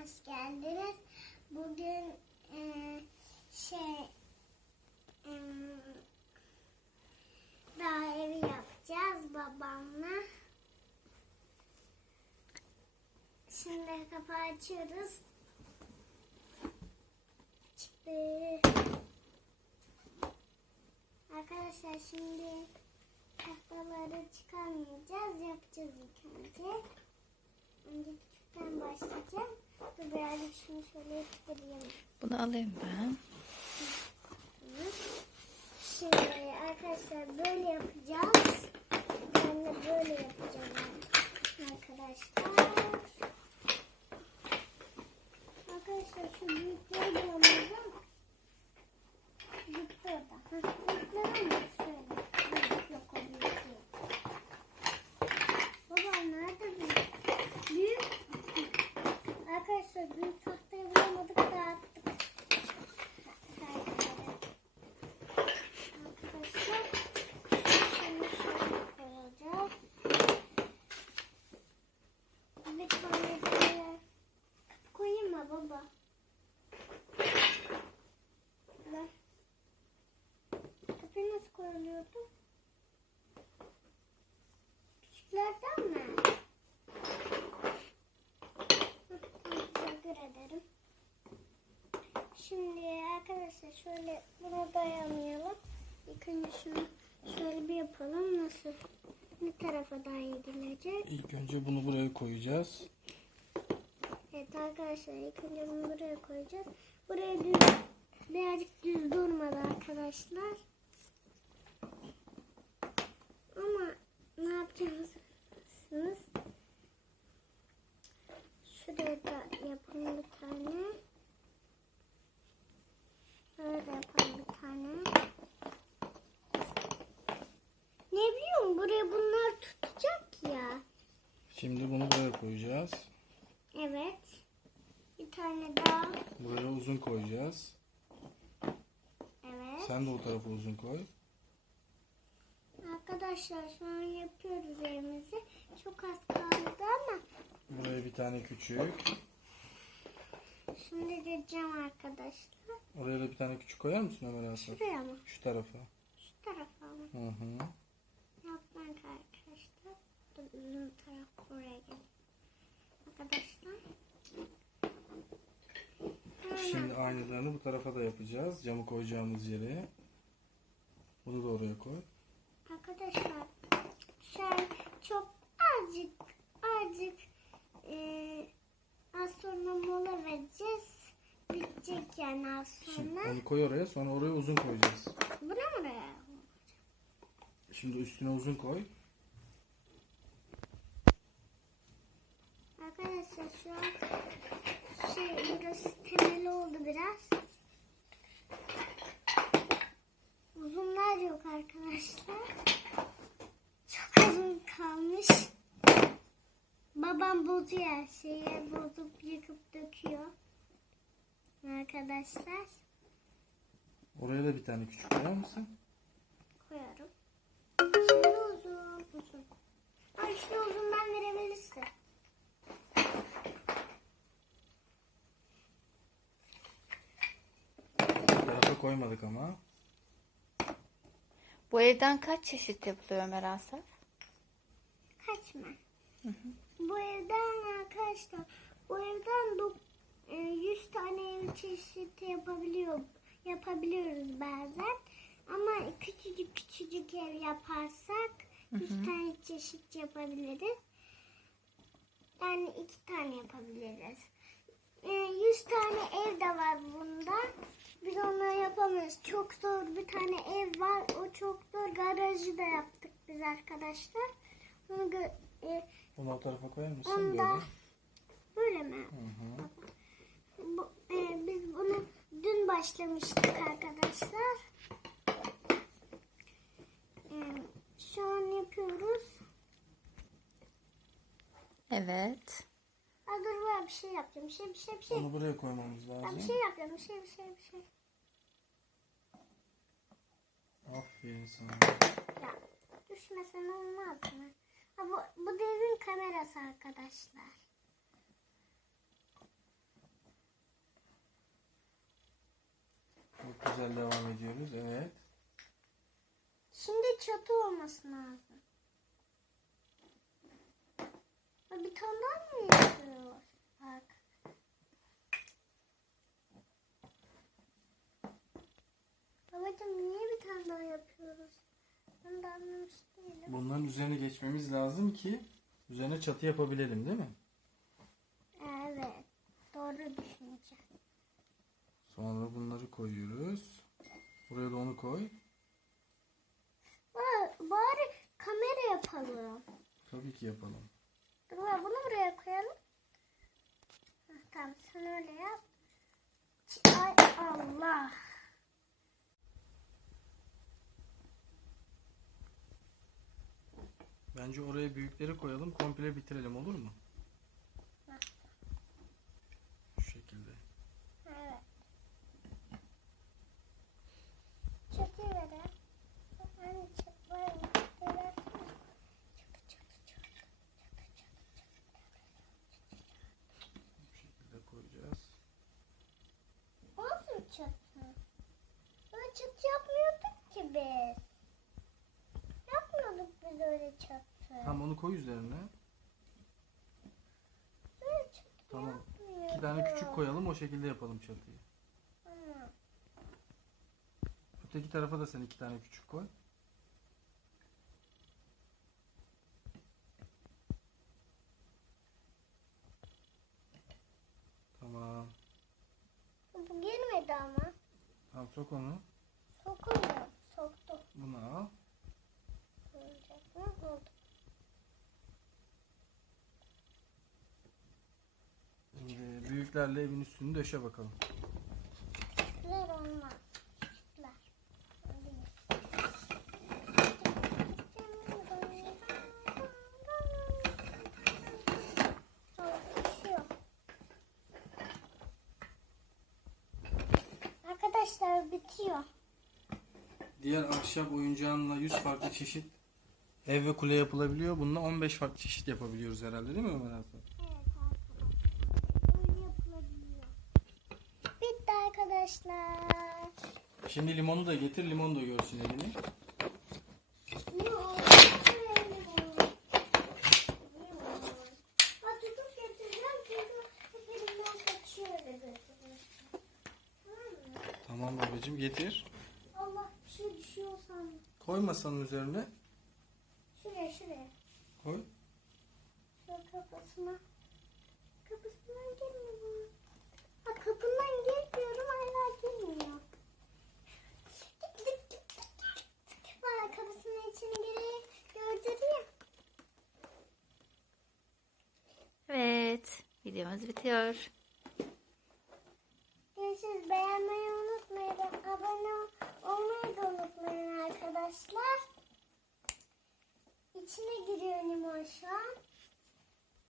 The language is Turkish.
hoş geldiniz. Bugün eee, şey em, daha evi yapacağız babamla. Şimdi kapağı açıyoruz. Çıktı. Arkadaşlar şimdi tahtaları çıkarmayacağız. Yapacağız ilk önce. Önce küçükten başlayacağım. Dur birazcık şunu şöyle ittireyim. Bunu alayım ben. Şimdi arkadaşlar böyle yapacağız. Ben de böyle yapacağım arkadaşlar. Arkadaşlar şu büyükleri de alalım. Gitti o da. Heh, Büyükleri mi? Şöyle. Büyük yok o büyük değil. Baba nerede büyük? Büyük. Arkadaşlar büyük tahtayı bulamadık dağıttık. Arkadaşlar şunu şöyle koyacağız. Koyayım mı baba? Ver. Kapıyı nasıl koyuluyordu? Küçüklerden mi? Teşekkür ederim. Şimdi arkadaşlar şöyle buna dayamayalım. İlk önce şunu şöyle bir yapalım. Nasıl? Bir tarafa dayanacak. İlk önce bunu buraya koyacağız. Evet arkadaşlar ilk önce bunu buraya koyacağız. Buraya düz, birazcık düz durmadı arkadaşlar. Ama ne yapacaksınız? Şuraya da yapalım bir tane. Böyle de yapalım bir tane. Ne biliyorum buraya bunlar tutacak ya. Şimdi bunu buraya koyacağız. Evet. Bir tane daha. Buraya uzun koyacağız. Evet. Sen de o tarafa uzun koy. Arkadaşlar şu an yapıyoruz evimizi. Çok az kaldı ama Buraya bir tane küçük. şimdi diyeceğim arkadaşlar. Oraya da bir tane küçük koyar mısın Ömer Asaf? Şuraya mı? Şu tarafa. Şu tarafa mı? Hı hı. Yapmak arkadaşlar. Dur uzun taraf buraya gel. Arkadaşlar. Şimdi aynılarını bu tarafa da yapacağız. Camı koyacağımız yere. Bunu da oraya koy. Arkadaşlar an çok azıcık azıcık eee az sonra mola vereceğiz. Bitecek yani az Şimdi sonra. onu koy oraya. Sonra oraya uzun koyacağız. Buna mı oraya? Şimdi üstüne uzun koy. Arkadaşlar şu an şey burası temeli oldu biraz. Uzunlar yok arkadaşlar. Çok uzun kalmış. Babam bozuyor her şeyi. Bozup yıkıp döküyor. Arkadaşlar Oraya da bir tane küçük koyar mısın? koyuyorum. Şimdi uzun uzun. Ay şu uzundan verebilirsin. Koymadık ama. Bu evden kaç çeşit yapılıyor Ömer Asaf? Kaçma. Bu evden arkadaşlar bu evden dok- e, 100 tane ev çeşidi yapabiliyor yapabiliyoruz bazen. Ama küçücük küçücük ev yaparsak 100 tane çeşit yapabiliriz. Yani iki tane yapabiliriz. E, 100 tane ev de var bunda. Biz onları yapamıyoruz. Çok zor bir tane ev var. O çok zor. Garajı da yaptık biz arkadaşlar. Onu gö- e, Bunu o tarafa koyar mısın? Onda Böyle. böyle mi? Hı hı. Bu, e, biz bunu dün başlamıştık arkadaşlar. E, şu an yapıyoruz. Evet dur ben bir şey yapacağım. Bir şey bir şey bir şey. Onu buraya koymamız lazım. Ben bir şey yapacağım. Bir şey bir şey bir şey. Aferin sana. Ya düşmesen olmaz mı? Ha, bu, bu devin kamerası arkadaşlar. Çok güzel devam ediyoruz. Evet. Şimdi çatı olması lazım. Bir tane daha mı yapıyoruz? Bak. Babacığım niye bir tane daha yapıyoruz? Ben de anlamış değilim. Bunların üzerine geçmemiz lazım ki üzerine çatı yapabilelim değil mi? Evet. Doğru düşünce. Sonra bunları koyuyoruz. Buraya da onu koy. Ba- Bari kamera yapalım. Tabii ki yapalım. Dur bak, bunu buraya koyalım. Heh, tamam sen öyle yap. Ay Allah. Bence oraya büyükleri koyalım. Komple bitirelim olur mu? Şu şekilde. Evet. Çatı verelim. Hani çatı var mı? Evet. Çatı çatı çatı. Çatı çatı çatı. Bu şekilde koyacağız. Çatı? Böyle çatı yapmıyorduk ki biz. Yapmıyorduk biz öyle çatı. Tam onu koy üzerine. Böyle çatı Tamam. yapmıyorduk. İki tane küçük koyalım o şekilde yapalım çatıyı. Tamam. Öteki tarafa da sen iki tane küçük koy. Tamam. Bu girmedi ama. Tamam sok onu. Sokulmuyor. Soktu. Bunu al. Olacak mı? Oldu. Şimdi büyüklerle evin üstünü döşe bakalım. Küçükler olmaz. Küçükler. Değil. Düşüyor. Arkadaşlar bitiyor. Diğer ahşap oyuncağınla 100 farklı çeşit ev ve kule yapılabiliyor. Bununla 15 farklı çeşit yapabiliyoruz herhalde değil mi Ömer yapılabiliyor. Bitti arkadaşlar. Şimdi limonu da getir, limon da görsün elini. Limon. Ha tutup Koy masanın üzerine. Şuraya şuraya. Koy. Şu kafasına. Kapısından girmiyor. Ha kapından girmiyorum hala girmiyor. Bana kapısının içini geri. Evet. Videomuz bitiyor. Görüşürüz. Beğenmeyi unutmayın. Abone arkadaşlar. İçine giriyor limon.